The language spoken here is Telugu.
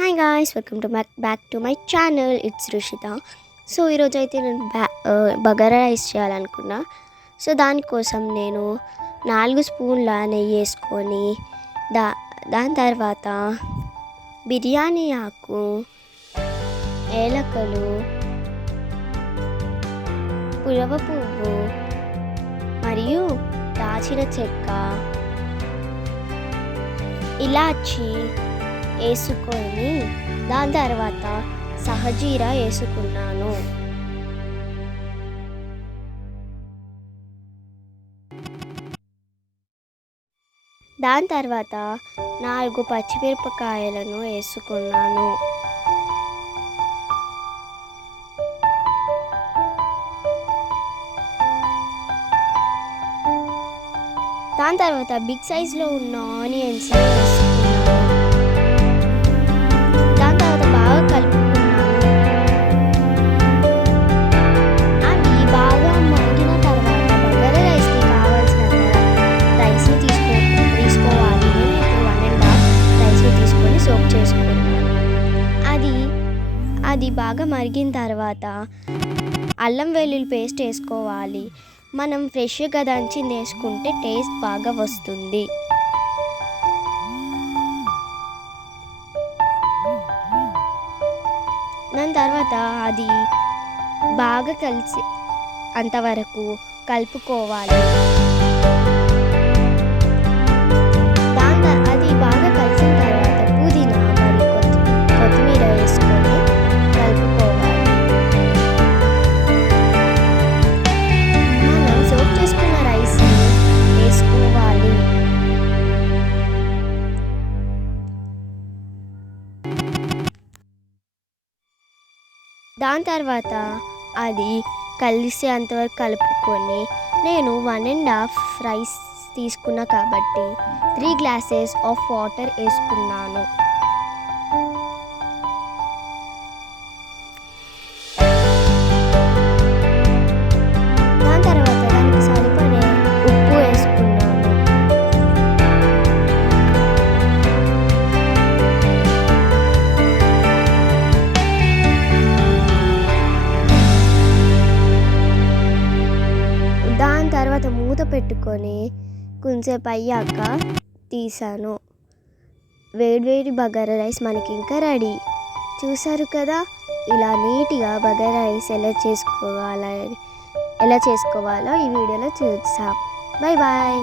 Hi guys welcome to back back to my channel it's Rushitha so ఈరోజు అయితే నేను బ్యా బగారా రైస్ చేయాలనుకున్నా. సో దానికోసం నేను నాలుగు స్పూన్ల నెయ్యి వేసుకొని దా దాని తర్వాత బిర్యానీ ఆకు ఏలకలు పులవ పువ్వు మరియు దాచిన చెక్క ఇలాచి వేసుకొని దాని తర్వాత సహజీరా వేసుకున్నాను దాని తర్వాత నాలుగు పచ్చిమిరపకాయలను వేసుకున్నాను దాని తర్వాత బిగ్ సైజ్లో ఉన్న ఆనియన్స్ అది బాగా మరిగిన తర్వాత అల్లం వెల్లుల్లి పేస్ట్ వేసుకోవాలి. మనం ఫ్రెష్గా దంచింది వేసుకుంటే టేస్ట్ బాగా వస్తుంది. దాని తర్వాత అది బాగా కలిసి అంతవరకు కలుపుకోవాలి. దాని తర్వాత అది కలిసే అంతవరకు కలుపుకొని నేను వన్ అండ్ హాఫ్ రైస్ తీసుకున్నా కాబట్టి త్రీ గ్లాసెస్ ఆఫ్ వాటర్ వేసుకున్నాను. మూత పెట్టుకొని కొంచెంసేపు అయ్యాక తీసాను వేడివేడి బగారా రైస్ మనకి ఇంకా రెడీ. చూసారు కదా ఇలా నీట్గా బగారా రైస్ ఎలా చేసుకోవాలని ఎలా చేసుకోవాలో ఈ వీడియోలో చూసాం బాయ్ బాయ్.